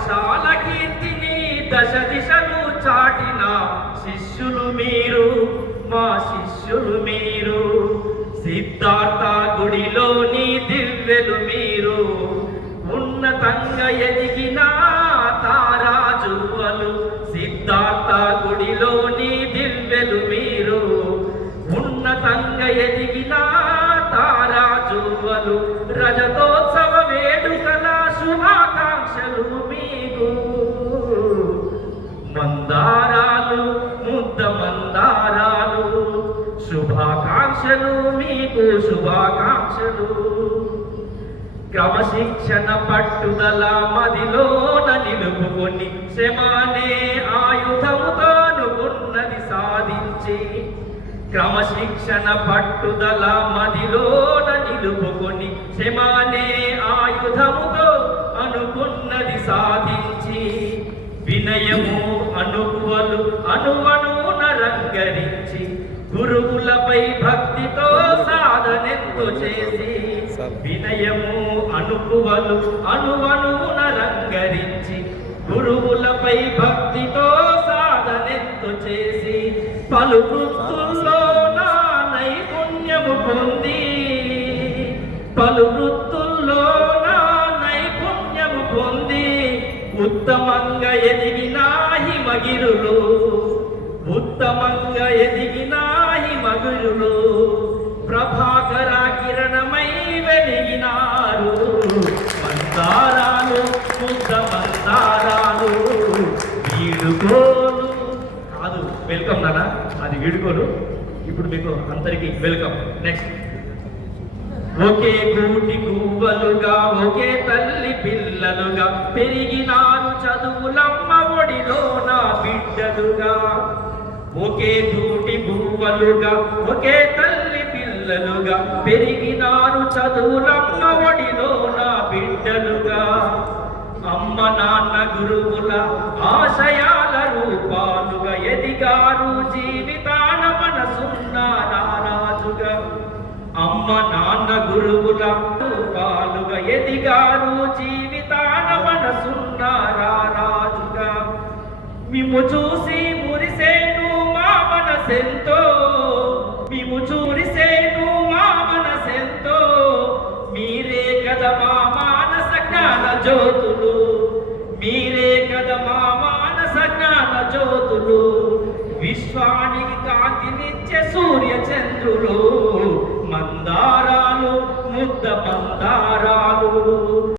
పాఠశాల కీర్తిని దశ దిశలు చాటిన శిష్యులు మీరు, మా శిష్యులు మీరు. సిద్ధార్థ గుడిలోని దివ్యలు మీరు, ఉన్నతంగా ఎదిగిన తారాజువ్వలు. సిద్ధార్థ గుడిలోని దివ్యలు మీరు, ఉన్నతంగా ఎదిగిన తారాజువ్వలు. రజతోత్సవ వేడుకల శుభాకాంక్షలు మీకు. మందారాలు ముద్ద మందారాలు, శుభాకాంక్షలు మీకు, శుభాకాంక్షలు. క్రమశిక్షణ పట్టుదల మదిలోన నిలుపుకొని శ్రమనే ఆయుధముతో అనుకున్నది సాధించి. క్రమశిక్షణ పట్టుదల మదిలోన నిలుపుకొని శ్రమనే ఆయుధముతో అనుకున్నది సాధించి. వినయము అనుకువలు అణువణువున రంగరించి గురువులపై భక్తితో సాధనెంతో చేసి. వినయము అనుకువలు అణువణువున రంగరించి గురువులపై భక్తితో సాధనెంతో చేసి. పలు వృత్తుల్లో నా నైపుణ్యము పొంది, పలు వృత్తుల్లో నా నైపుణ్యము పొంది. ఉత్తమంగా ఎదిగిన హిమగిరులు, ఉత్తమంగా ఎదిగిన హిమగిరులు. ప్రభాకర కిరణమై వెలిగినారు. మందారాలు ముద్ద మందారాలు, వీడుకోలు కాదు వెల్కమ్ నాన్న, అది వీడుకోలు. ఇప్పుడు మీకు అందరికి వెల్కమ్. నెక్స్ట్. ఒకే గూటి గువ్వలుగా ఒకే తల్లి పిల్లలుగా పెరిగినారు చదువులమ్మ ఒడిలో నా బిడ్డలుగా. ఒకే గూటి గువ్వలుగా ఒకే తల్లి పిల్లలుగా పెరిగినారు చదువులమ్మ ఒడిలో నా బిడ్డలుగా. అమ్మ నాన్న గురువుల ఆశయాల రూపాలుగా ఎదిగారు జీవితాన మనసున్న రారాజుగా. అమ్మ నాన్న గురువుల రూపాలుగా ఎదిగారు జీవితాన మనసున్న రారాజుగా. మిమ్ము చూసి మురిసేను మా మనసెంతో, మిమ్ము చూరిసేను మా మనసెంతో. మీరే కదా మా మానస జ్ఞాన జ్యోతులు, మీరే కదా మా మానస జ్ఞాన జ్యోతులు. విశ్వానికి కాంతినిచ్చే సూర్య చంద్రులు. మందారాలు ముద్ద మందారాలు.